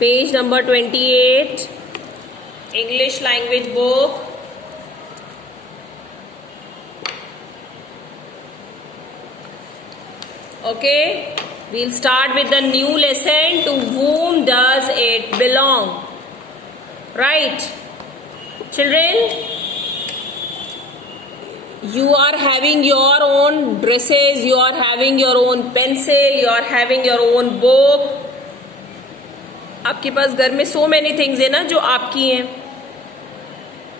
Page number 28, English language book. Okay, we'll start with the new lesson. To whom does it belong? Right, children, you are having your own dresses, you are having your own pencil, you are having your own book. आपके पास घर में so many things है ना जो आपकी हैं.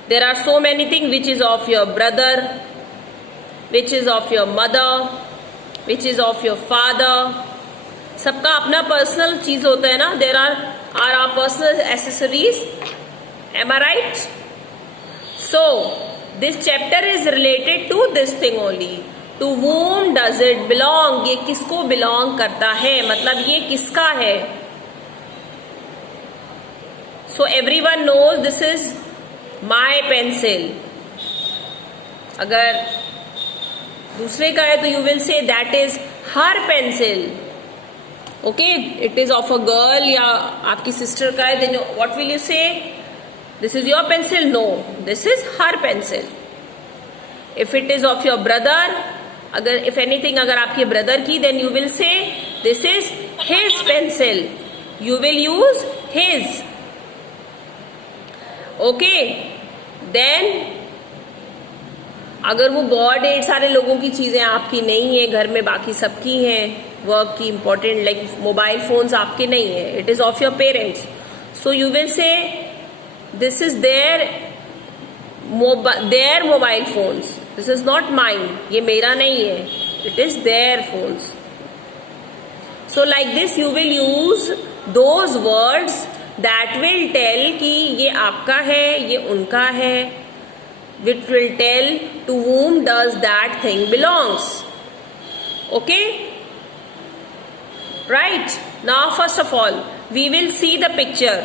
There are so many things which is of your brother, which is of your mother, which is of your father. सबका अपना पर्सनल चीज होता है ना. There are our personal accessories. Am I right? So this chapter is related to this thing only. To whom does it belong? ये किसको belong करता है, मतलब ये किसका है. So everyone knows this is my pencil. अगर दूसरे का है तो you will say that is her pencil. Okay, it is of a girl या आपकी sister का है, then what will you say? This is your pencil? No, this is her pencil. If it is of your brother, अगर if anything अगर आपके brother की, then you will say this is his pencil. You will use his. Okay, then अगर वो बहुत ढेर सारे लोगों की चीजें आपकी नहीं है, घर में बाकी सबकी हैं, वर्क की इम्पोर्टेंट लाइक मोबाइल फोन्स आपके नहीं है, it is of your parents. So you will say this is their mobile phones, this is not mine, ये मेरा नहीं है, it is their phones. So like this you will use those words that will tell कि ये आपका है, ये उनका है. Which will tell to whom does that thing belongs. Okay, right. Now first of all we will see the picture.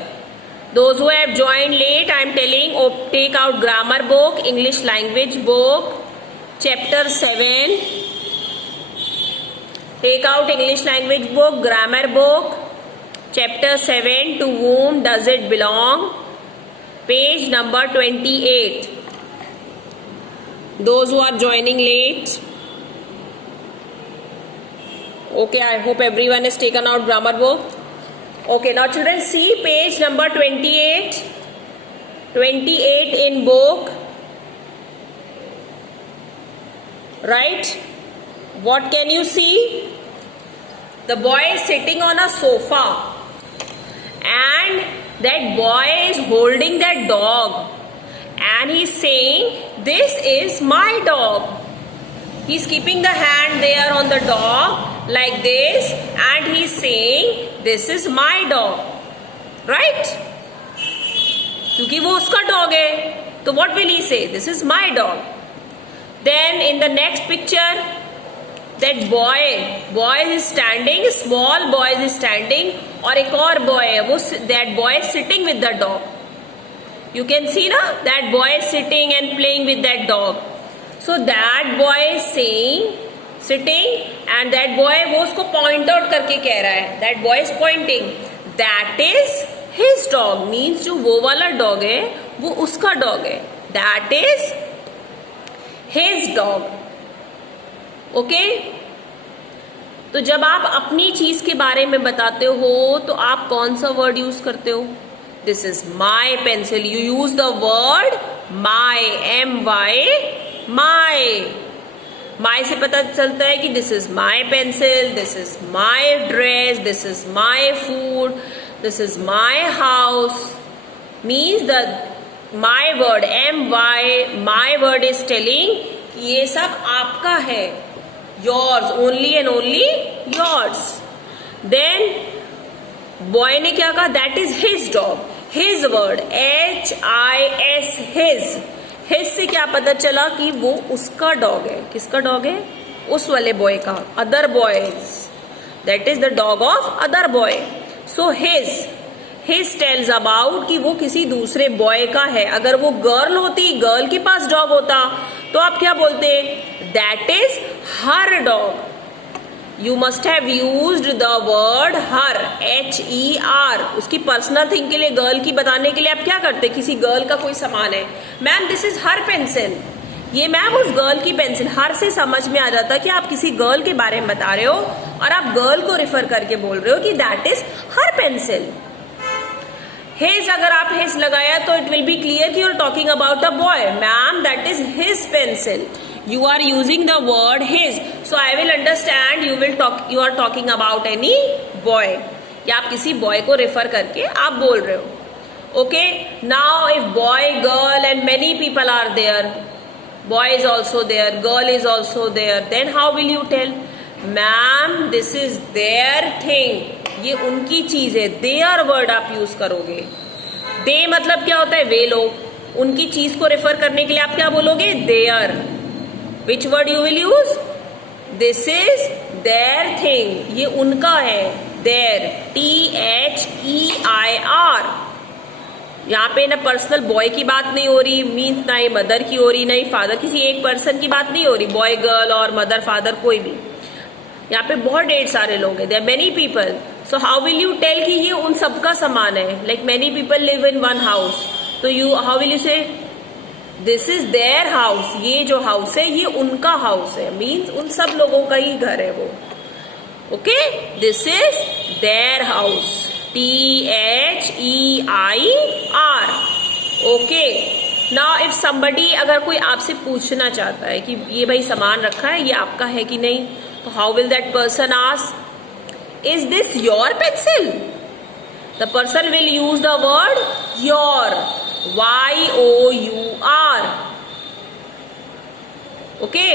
Those who have joined late, I am telling, take out grammar book, English language book, chapter 7. Take out English language book, grammar book, chapter 7. To whom does it belong? Page number 28. Those who are joining late. Okay, I hope everyone has taken out grammar book. Okay, now children see page number 28. 28 in book. Right? What can you see? The boy is sitting on a sofa. And that boy is holding that dog. And he's saying, this is my dog. He's keeping the hand there on the dog like this, and he's saying, this is my dog. Right? क्योंकि वो उसका dog है, तो what will he say? This is my dog. Then in the next picture, that boy is standing, small boy is standing, और एक और boy है, वो that boy is sitting with the dog. You can see na that boy is sitting and playing with that dog. So that boy is saying, sitting, and that boy वो उसको point out करके कह रहा है. That boy is pointing. That is his dog. Means जो वो वाला dog है वो उसका dog है. That is his dog. Okay? तो जब आप अपनी चीज के बारे में बताते हो तो आप कौन सा वर्ड यूज करते हो? This is my pencil. You use the word my, M-Y, my. My से पता चलता है कि this is my pencil, this is my dress, this is my food, this is my house. Means the my word, M-Y, my word is telling ये सब आपका है. Yours, only and only yours. Then boy ने क्या कहा? That is his dog. His word, H-I-S, his से क्या पता चला कि वो उसका डॉग है. किसका डॉग है? उस वाले बॉय का. Other boys, that is the dog of other boy. So his tells about कि वो किसी दूसरे बॉय का है. अगर वो गर्ल होती, गर्ल के पास डॉग होता, तो आप क्या बोलते? That is her dog. You must have used the word her, HER। उसकी पर्सनल थिंग के लिए, गर्ल की बताने के लिए आप क्या करते, किसी गर्ल का कोई सामान है, ma'am this is her pencil, ये मैम उस गर्ल की पेंसिल। हर से समझ में आ जाता कि आप किसी गर्ल के बारे में बता रहे हो और आप गर्ल को रिफर करके बोल रहे हो कि that is her pencil. His, अगर आप हिज लगाया तो इट विल बी क्लियर कि you are talking about a boy, ma'am that is his pencil. You are using the word his, so I will understand you are talking about any boy, या आप किसी boy को refer करके आप बोल रहे हो। Okay, now if boy, girl and many people are there, boy is also there, girl is also there, then how will you tell, ma'am this is their thing, ये उनकी चीज है, their word आप यूज करोगे। they मतलब क्या होता है, वे लोग, उनकी चीज को रेफर करने के लिए आप क्या बोलोगे, their। Which word you will use? This is their thing, ये उनका है, their, THEIR। यहाँ पे ना पर्सनल बॉय की बात नहीं हो रही, मीन्स ना ही मदर की हो रही, ना ही फादर, किसी एक पर्सन की बात नहीं हो रही, बॉय गर्ल और मदर फादर कोई भी। यहाँ पे बहुत ढेर सारे लोग हैं, there are many people, so how will you tell कि ये उन सबका सामान है, like many people live in one house, तो you how will you say this is their house, ये जो हाउस है ये उनका हाउस है, मीन्स उन सब लोगों का ही घर है वो। Okay, this is their house, THEIR। Okay, now if somebody, अगर कोई आपसे पूछना चाहता है कि ये भाई सामान रखा है, ये आपका है कि नहीं, तो how will that person ask, is this your pencil? The person will use the word your, YOUR। Okay,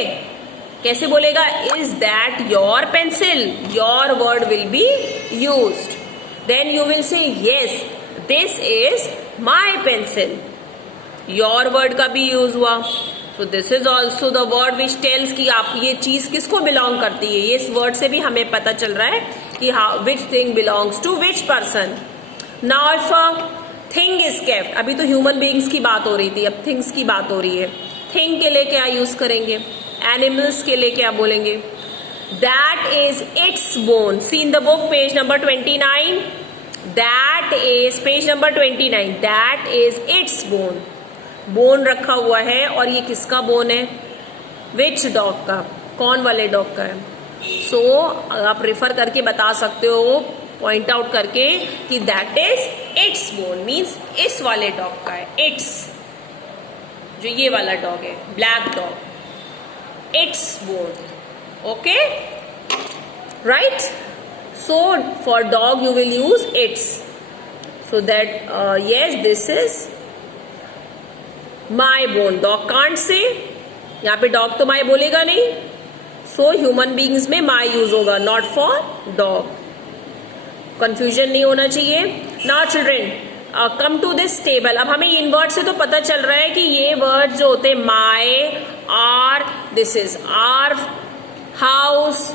कैसे बोलेगा, is that your pencil, your word will be used, then you will say yes this is my pencil, your word का भी use हुआ। So this is also the word which tells कि आप ये चीज किसको बिलोंग करती है, ये इस वर्ड से भी हमें पता चल रहा है कि how which thing belongs to which person. Now if thing is kept, अभी तो ह्यूमन बीइंग्स की बात हो रही थी, अब थिंग्स की बात हो रही है। थिंग के लिए क्या यूज करेंगे, एनिमल्स के लिए क्या बोलेंगे, that is its bone. See in the book page number 29, that is page number 29, that is its bone. Bone रखा हुआ है और ये किसका बोन है, विच डॉग का, कौन वाले डॉग का है। सो आप रेफर करके बता सकते हो, पॉइंट आउट करके कि that is its bone, means इस वाले डॉग का है, इट्स, जो ये वाला डॉग है, black dog, it's bone. Okay, right, so for dog you will use it's, so that yes this is my bone. Dog can't say, यहाँ पे डॉग तो माई बोलेगा नहीं, सो ह्यूमन बींग्स में माई यूज होगा, नॉट फॉर डॉग। कंफ्यूजन नहीं होना चाहिए। Now children come to this table. अब हमें इन वर्ड से तो पता चल रहा है कि ये वर्ड जो होते हैं my, our, this is our house,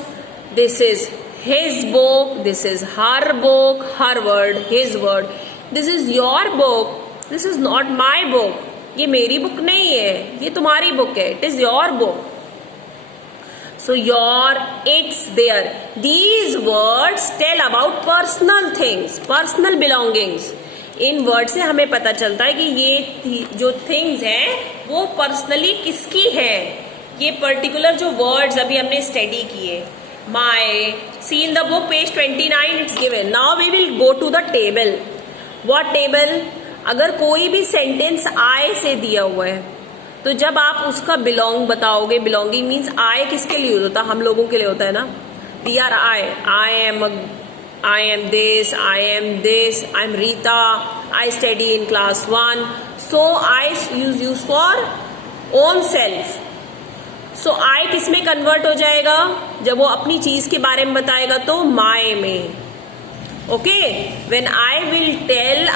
this is his book, this is her book, her word, his word, this is your book, this is not my book, ये मेरी बुक नहीं है, ये तुम्हारी बुक है, it is your book. So your, its, their, these words tell about personal things, personal belongings. In word से हमें पता चलता है कि ये जो थिंग्स हैं वो पर्सनली किसकी है। ये पर्टिकुलर जो वर्ड्स अभी हमने स्टडी किए, my, see in the book page 29 it's given. Now we will go to the table. What table? अगर कोई भी सेंटेंस आई से दिया हुआ है तो जब आप उसका बिलोंग बताओगे, बिलोंगिंग मीन्स आई किसके लिए होता है, हम लोगों के लिए होता है ना। We are I am this, I am Rita, I study in class 1, so I use for own self. So I किस में कन्वर्ट हो जाएगा, जब वो अपनी चीज के बारे में बताएगा तो माई में। Okay, when I will tell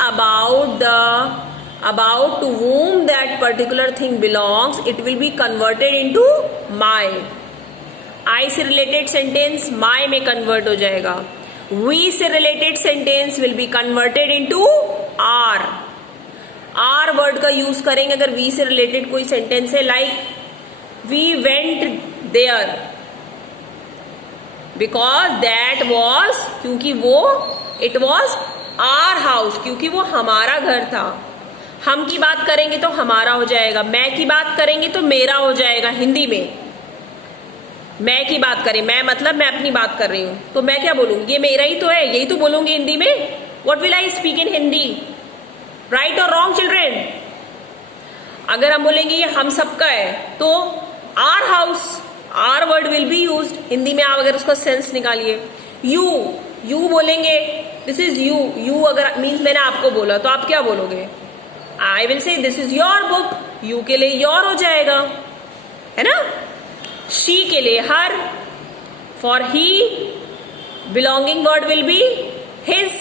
about to whom that particular thing belongs, it will be converted into my. I से related sentence my में convert हो जाएगा। We से related sentence will be converted into are. are word का use करेंगे अगर we से related कोई sentence है, like we went there, because that was, क्योंकि वो, इट वॉज आवर हाउस, क्योंकि वो हमारा घर था। हम की बात करेंगे तो हमारा हो जाएगा, मैं की बात करेंगे तो मेरा हो जाएगा। हिंदी में मैं की बात करें, मैं मतलब मैं अपनी बात कर रही हूं, तो मैं क्या बोलूंगी, ये मेरा ही तो है, यही तो बोलूंगी हिंदी में। What will I speak in Hindi? Right और रॉन्ग चिल्ड्रेन? अगर हम बोलेंगे ये हम सबका है तो our house, our word will be used. Hindi में आप अगर उसका सेंस निकालिए, यू बोलेंगे, दिस इज यू। यू अगर मीन्स मैंने आपको बोला तो आप क्या बोलोगे? I will say this is your book. You के लिए योर हो जाएगा, है ना। शी के लिए her, for he belonging word will be his.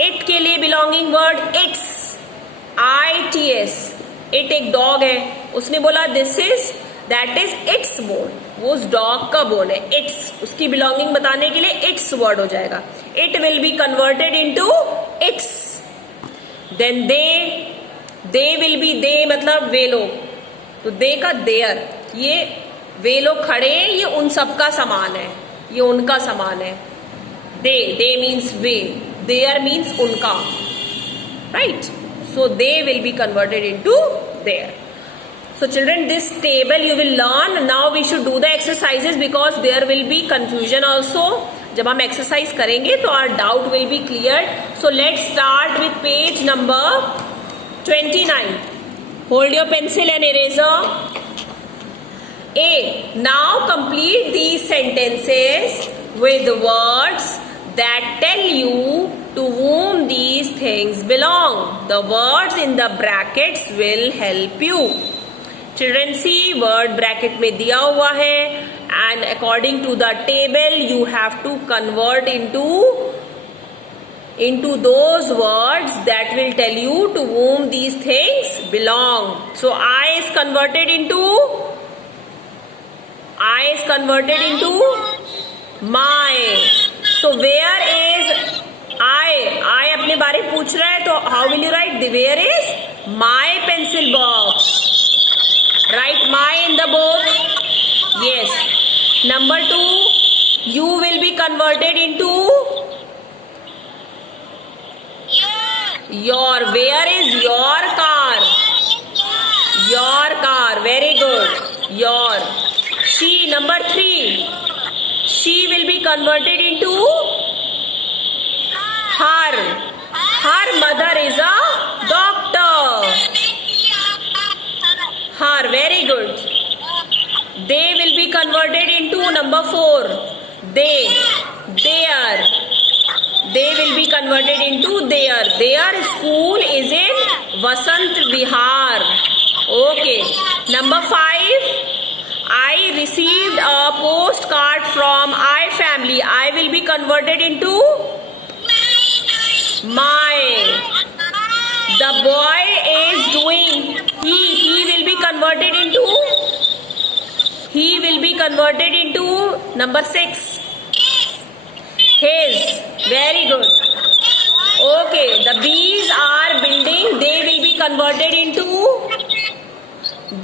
It के लिए belonging word its, ITS। It एक डॉग है, उसने बोला this is, that is its bone, वो उस डॉग का बोन है। इट्स, उसकी बिलोंगिंग बताने के लिए इट्स वर्ड हो जाएगा। It will be converted into its. Then they will be, they मतलब वे लोग, तो दे का देयर, ये वे लोग खड़े हैं, ये उन सबका सामान है, ये उनका सामान है। दे मीन्स वे, देयर मीन्स उनका, right. So they will be converted into their. So children, this table you will learn. Now we should do the exercises because there will be confusion also. जब हम exercise करेंगे तो our doubt will be cleared. So let's start with page number 29. Hold your pencil and eraser. A. Now complete these sentences with words that tell you to whom these things belong. The words in the brackets will help you. Children see word bracket में दिया हुआ है and according to the table you have to convert into those words that will tell you to whom these things belong. So I is converted into my. So where is I अपने बारे में पूछ रहा है, तो how will you write? Where is my pencil box? Write my in the book. Yes. Number 2, you will be converted into your. Where is your car? Your car. Very good. Your. She. Number 3, she will be converted into her. Her mother is a doctor. Her. Very good. They will be converted into number 4. Their. They will be converted into their. Their school is in Vasant Vihar. Okay. Number 5. I received a postcard from I family. I will be converted into my. The boy is doing. He will be converted into. He will be converted into number 6. His. Very good. Okay. The bees are building. They will be converted into.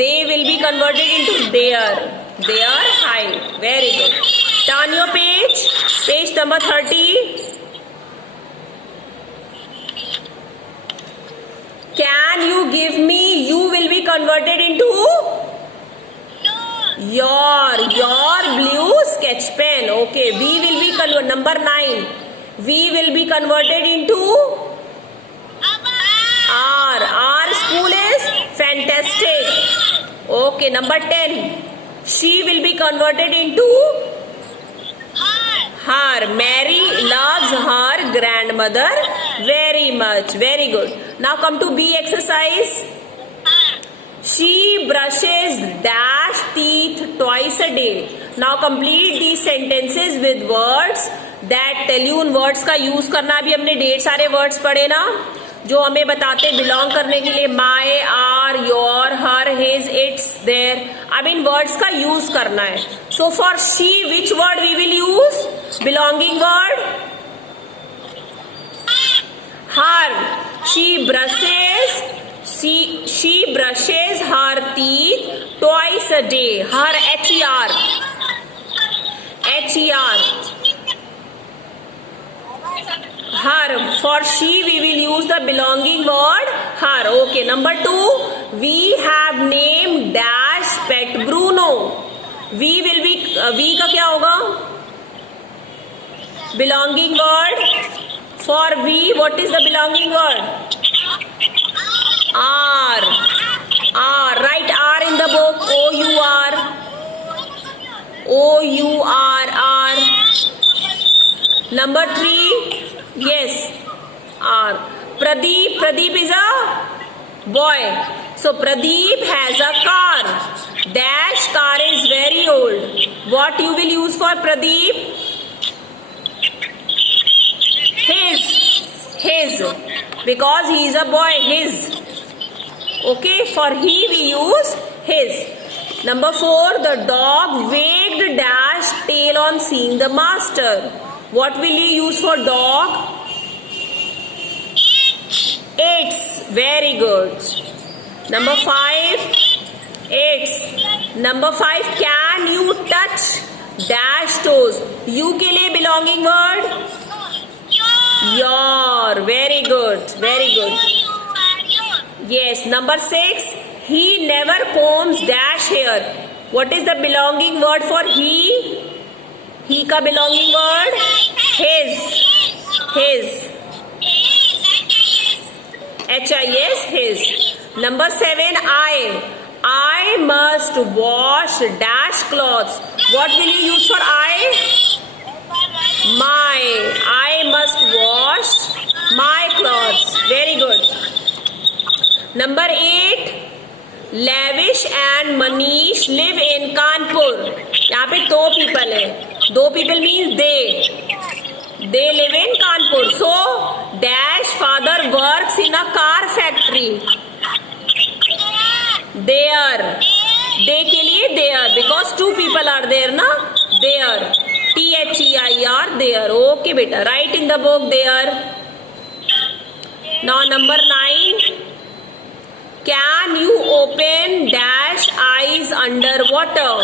They will be converted into their. Their height. Very good. Turn your page. Page number 30. Can you give me? You will be converted into your blue sketch pen. Okay. We will be converted. Number 9. We will be converted into our. Our school is fantastic. Okay. Number 10. She will be converted into her. Mary loves her grandmother very much. Very good. Now come to B exercise. She brushes dash teeth twice a day. Now complete these sentences with words that tell you. उन words का use करना, अभी हमने ढेर सारे words पढ़े ना जो हमें बताते belong करने के लिए, my, our, your, her, his, its, their. अब इन words का use करना है. So for she, which word we will use? Belonging word her. She brushes her teeth twice a day. Her, H-E-R. T-H-E-R. Her. For she, we will use the belonging word her. Okay. Number 2, we have named dash pet Bruno. We will be, we का क्या होगा? Belonging word. For we, what is the belonging word? R. R. Write R in the book. O-U-R. O-U-R. R. Number 3, yes, R. Pradeep. Pradeep is a boy. So Pradeep has a car. Dash car is very old. What you will use for Pradeep? His. His. Because he is a boy. His. Okay. For he we use his. Number 4, the dog wagged dash tail on seeing the master. What will you use for dog? Its. Very good. Number 5, its. Number 5, can you touch dash toes? You के लिए belonging word? Your. Very good. Very good. Yes. Number 6, he never combs dash hair. What is the belonging word for he? He का belonging word? His. His. H-I-S. His. Number 7, I must wash dash clothes. What will you use for I? My. I must wash my clothes. Very good. Number 8, Lavish and Manish live in Kanpur. यहाँ पे 2 people है. 2 people means they. They live in Kanpur. So dash father works in a car factory. There. They के लिए there because 2 people are there ना. There. T-H-E-I-R. There. Okay बेटा. Write in the book there. Now number 9. Can you open dash eyes underwater?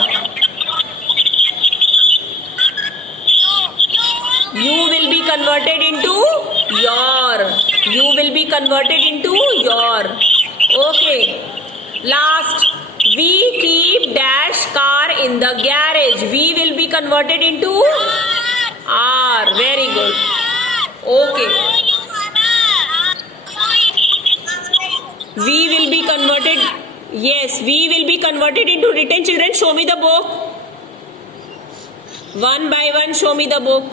You will be converted into your. You will be converted into your. Okay. Last. We keep dash car in the garage. We will be converted into R. Very good. Okay. We will be converted. Yes, we will be converted into written. Children, show me the book. One by one, show me the book.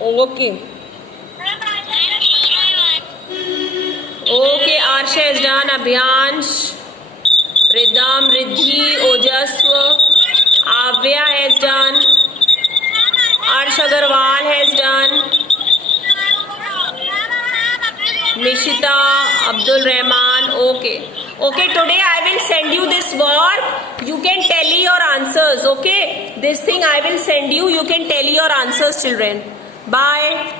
Okay. Okay, Arsha has done. Abhyansh, Ridham, Riddhi, Ojaswa, Avya has done. Arsh Agarwal has done. Nishita, Abdul Rahman. Okay. Okay, today I will send you this work. You can tally your answers. Okay. This thing I will send you. You can tally your answers, children. Bye.